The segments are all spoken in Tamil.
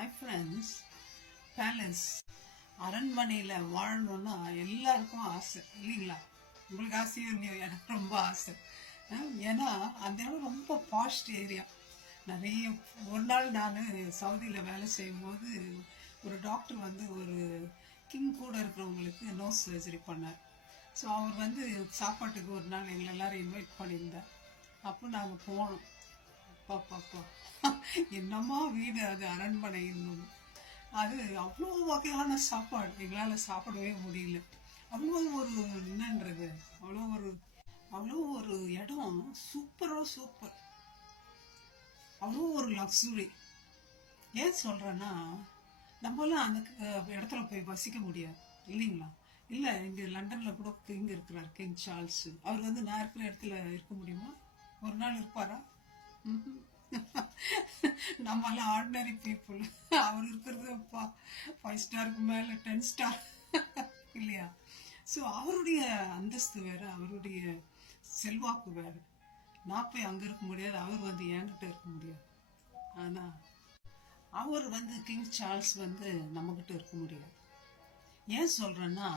ஹாய் ஃப்ரெண்ட்ஸ், பேலஸ் அரண்மனையில் வாழணுன்னா எல்லாருக்கும் ஆசை இல்லைங்களா? உங்களுக்கு ஆசையும் இல்லையோ, எனக்கு ரொம்ப ஆசை. ஏன்னா அந்த இடம் ரொம்ப பாஸ்ட் ஏரியா. நிறைய ஒரு நாள் நான் சவுதியில் வேலை செய்யும்போது ஒரு டாக்டர் வந்து ஒரு கிங் கூட இருக்கிறவங்களுக்கு நோஸ் சர்ஜரி பண்ணார். ஸோ அவர் வந்து சாப்பாட்டுக்கு ஒரு நாள் எங்களை எல்லாரும் இன்வைட் பண்ணியிருந்தார். அப்போ நாங்கள் போனோம். பாப்பா என்னம்மா வீடு அது, அரண்மனை இன்னும். அது அவ்வளோ வகையான சாப்பாடு எங்களால் சாப்பிடவே முடியல. அவ்வளோ ஒரு என்னன்றது, அவ்வளோ ஒரு இடம் சூப்பர். அவ்வளோ ஒரு லக்ஸுரி. ஏன் சொல்கிறேன்னா, நம்மளாம் அந்த இடத்துல போய் வசிக்க முடியாது இல்லைங்களா? இல்லை, இங்கே லண்டனில் கூட கிங் இருக்கிறார், கிங் சார்ல்ஸ். அவர் வந்து நான் இருக்கிற இடத்துல இருக்க முடியுமா? ஒரு நாள் இருப்பாரா? நம்மளாம் ஆர்டினரி பீப்புள். அவர் இருக்கிறது 5 ஸ்டாருக்கு மேலே 10 ஸ்டார் இல்லையா? ஸோ அவருடைய அந்தஸ்து வேறு, அவருடைய செல்வாக்கு வேறு. நான் போய் அங்கே இருக்க முடியாது, அவர் வந்து என்கிட்ட இருக்க முடியாது. ஆனால் அவர் வந்து கிங் சார்ல்ஸ் வந்து நம்மக்கிட்ட இருக்க முடியாது. ஏன் சொல்கிறேன்னா,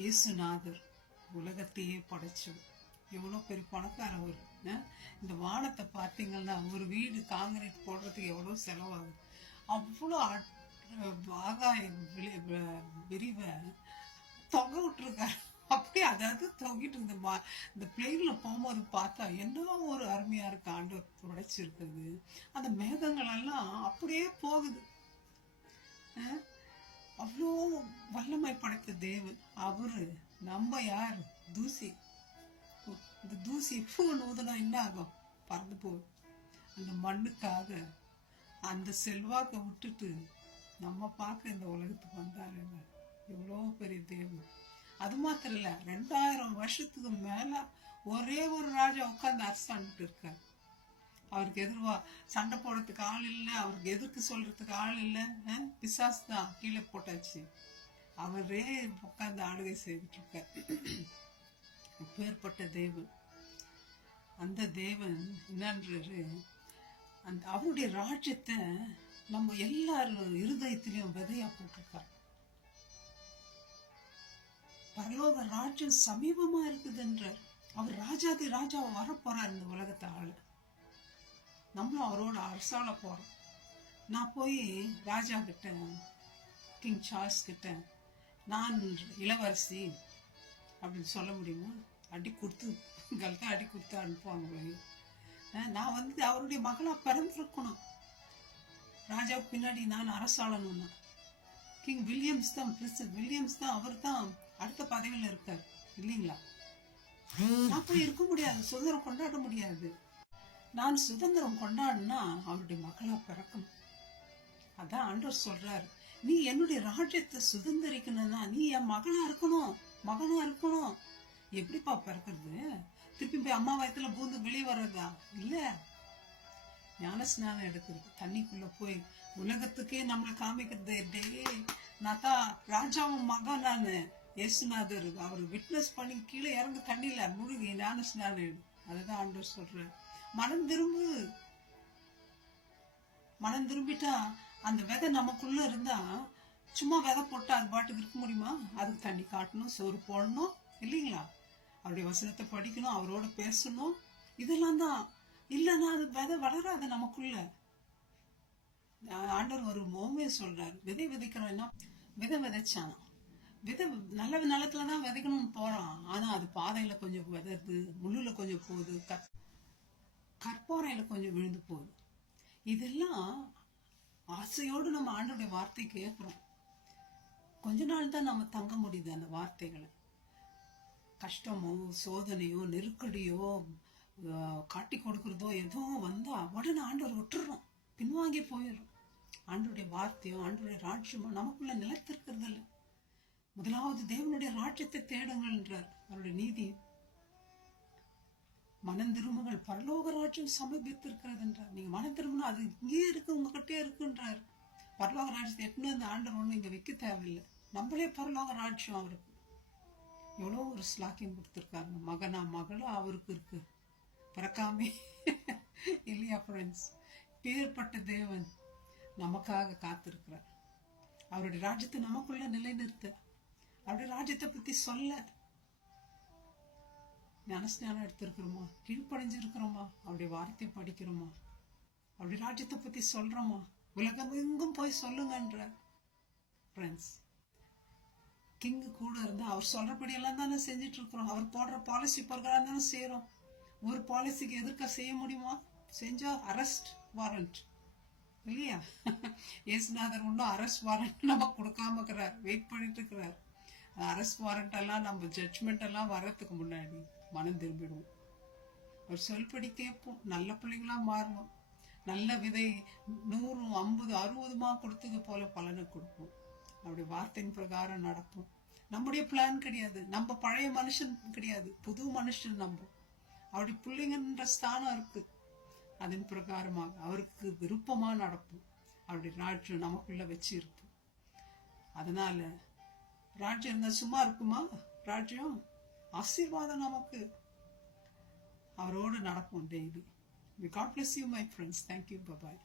இயேசுநாதர் உலகத்தையே படைச்சவர். எவ்வளோ பெரிய பணக்காரவர். இந்த வானத்தை பார்த்தீங்கன்னா, ஒரு வீடு காங்கிரீட் போடுறதுக்கு எவ்வளோ செலவாகுது. அவ்வளோ ஆகாயம் விரிவை தொகை விட்டுருக்காரு. அப்படியே அதாவது தொங்கிட்டு இந்த பிளேனில் போகும்போது பார்த்தா என்ன ஒரு அருமையாக இருக்கு ஆண்டவர் படைச்சிருக்குது. அந்த மேகங்கள் எல்லாம் அப்படியே போகுது. அவ்வளோ வல்லமை படைத்த தேவன் அவரு. நம்ம யார்? தூசி. இந்த தூசி பூன் ஊதுனா என்ன ஆகும்? பறந்து போகும். அந்த மண்ணுக்காக அந்த செல்வாக்கை விட்டுட்டு நம்ம பார்க்க இந்த உலகத்துக்கு வந்தாருங்க. எவ்வளோ பெரிய தேவன். அது மாத்திரம் இல்லை, 2000 வருஷத்துக்கு மேல ஒரே ஒரு ராஜா உட்காந்து அரசாண்டுட்டு இருக்காரு. அவருக்கு எதிர்வா சண்டை போடுறதுக்கு ஆள் இல்லை, அவருக்கு எதிர்க்கு சொல்றதுக்கு ஆள் இல்லை. பிசாசு தான் கீழே போட்டாச்சு. அவரே உட்காந்து ஆளுகை செய்துட்டு இருக்கார். பேர்பட்ட தேவன். அந்த தேவன் என்னன்றாரு, அந்த அவருடைய ராஜ்யத்தை நம்ம எல்லாரும் இருதயத்திலையும் விதையா போட்டிருக்கார். பரலோக ராஜ்யம் சமீபமா இருக்குதுன்றார். அவர் ராஜாதி ராஜாவை வரப்போறார் இந்த உலகத்தை ஆள. நம்மளும் அவரோட அரசாள போறோம். நான் போய் ராஜா கிட்ட, கிங் சார்ல்ஸ் கிட்ட, நான் இளவரசி அப்படின்னு சொல்ல முடியுமா? அடி கொடுத்து கல்கா அடி கொடுத்து அனுப்புவாங்க. நான் வந்து அவருடைய மகளா பிறந்திருக்கணும். ராஜாவுக்கு பின்னாடி நான் அரசாளணும்னா கிங் வில்லியம்ஸ் தான், பிரின்சஸ் வில்லியம்ஸ் தான், அவர் தான் அடுத்த பதவியில் இருக்கார் இல்லைங்களா? நான் போய் இருக்க முடியாது, சுதந்திரம் கொண்டாட முடியாது. நான் சுதந்திரம் கொண்டாடுனா அவருடைய மகளா பிறக்கணும். அதான் ஆண்டவர் சொல்றாரு, நீ என்னுடைய ராஜ்யத்தை சுதந்திரிக்கணும்னா நீ என் மகனா இருக்கணும், மகனா இருக்கணும். எப்படிப்பா பிறக்கிறது? திருப்பி போய் அம்மா வயத்துல பூந்து வெளியே வர்றதா? இல்ல, ஞான ஸ்நானம் எடுக்கிறது, தண்ணிக்குள்ள போய் உலகத்துக்கே நம்மளை காமிக்கிறது. டே, நான் தான் ராஜாவும் மகன். நான் இயேசுநாதர் அவர் விட்னஸ் பண்ணி கீழே இறங்கு தண்ணியில முழுகி ஞான ஸ்நானம் எடு. அதுதான் ஆண்டவர் சொல்ற. மனம் திரும்பிட்டா அந்த விதை நமக்குள்ள இருந்தா, சும்மா விதை போட்டா அது பாட்டுக்கு இருக்க முடியுமா? அதுக்கு தண்ணி காட்டணும், சோறு போடணும் இல்லைங்களா? அவருடைய வசனத்தை படிக்கணும், அவரோட பேசணும். இதெல்லாம் தான். இல்லைன்னா அது விதை வளராது நமக்குள்ள. ஆண்டவர் ஒரு மோமையை சொல்றாரு, விதை விதைக்கிறோம்னா விதை விதைச்சான். விதை நல்ல நிலத்துலதான் விதைக்கணும்னு போறான். ஆனா அது பாதையில கொஞ்சம் விதைது, முள்ளுல கொஞ்சம் போகுது, கற்பாறையில கொஞ்சம் விழுந்து போகுது. இதெல்லாம் ஆசையோடு நம்ம ஆண்டோடைய வார்த்தை கேட்கிறோம். கொஞ்ச நாள் தான் நம்ம தங்க முடியுது அந்த வார்த்தைகளை. கஷ்டமோ சோதனையோ நெருக்கடியோ காட்டி கொடுக்கறதோ எதுவும் வந்தா உடனே ஆண்டவர் விட்டுறோம், பின்வாங்கி போயிடும். ஆண்டோடைய வார்த்தையோ ஆண்டோடைய ராஜ்யமோ நமக்குள்ள நிலைத்திருக்கிறது இல்லை. முதலாவது தேவனுடைய ராஜ்யத்தை தேடுங்கள்ன்றார், அவருடைய நீதி. மனம் திரும்புங்கள், பரலோக ராஜ்யம் சமீபித்திருக்கிறது என்றார். நீங்க மனம் திரும்பினா அது இங்கே இருக்கு, உங்ககிட்டே இருக்குன்றார். பரலோக ராஜ்யத்தை எட்டுன்னு அந்த ஆண்டவர் ஒண்ணு இங்க வைக்க தேவையில்லை, நம்மளே பரலோக ராஜ்யம் அவருக்கு. எவ்வளோ ஒரு ஸ்லாக்கியம் கொடுத்துருக்காரு. மகனா மகளா அவருக்கு இருக்கு, பிறக்காமே இல்லையா ஃப்ரெண்ட்ஸ்? பேர்பட்ட தேவன் நமக்காக காத்திருக்கிறார். அவருடைய ராஜ்யத்தை நமக்குள்ள நிலைநிறுத்த, அவருடைய ராஜ்யத்தை பத்தி சொல்ல ஞானஸ்நானம் எடுத்திருக்கிறோமா, கீழ்ப்படைஞ்சிருக்கிறோமா, அவருடைய வார்த்தையை படிக்கிறோமா, அவருடைய ராஜ்யத்தை பத்தி சொல்றோமா, உலகம் எங்கும் போய் சொல்லுங்கன்ற. ஃப்ரெண்ட்ஸ், கிங்கு கூட இருந்தா அவர் சொல்றபடி எல்லாம் தானே செஞ்சுட்டு இருக்கிறோம். அவர் போடுற பாலிசி பிரகாரம் தானே செய்யறோம். ஒரு பாலிசிக்கு எதிர்க்க செய்ய முடியுமா? செஞ்சா அரெஸ்ட் வாரண்ட் இல்லையா? இயேசுநாதர் ஒன்றும் அரெஸ்ட் வாரண்ட் நம்ம கொடுக்காம இருக்கிறார், வெயிட் பண்ணிட்டு இருக்கிறார். அரெஸ்ட் வாரண்ட் எல்லாம் நம்ம ஜட்ஜ்மெண்ட் எல்லாம் வர்றதுக்கு முன்னாடி மனம் திரும்பிடுவோம். ஒரு சொல்படி கேட்போம், நல்ல பிள்ளைங்களா மாறுவோம். நல்ல விதை 100, 50, 60 கொடுத்தது போல பலனை கொடுப்போம். அவருடைய வார்த்தையின் பிரகாரம் நடப்போம். நம்முடைய பிளான் கிடையாது, நம்ம பழைய மனுஷன் கிடையாது, புது மனுஷன். நம்ம அவருடைய பிள்ளைங்கன்ற ஸ்தானம் இருக்கு. அதன் பிரகாரமாக அவருக்கு விருப்பமா நடப்போம். அவருடைய ராஜ்யம் நமக்குள்ள வச்சு இருப்போம். அதனால ராஜ்யம் இருந்தா சும்மா இருக்குமா? ராஜ்யம் ஆசீர்வாதம் நமக்கு. அவரோடு நடப்போம் daily. God bless you, my friends. Thank you. Bye-bye.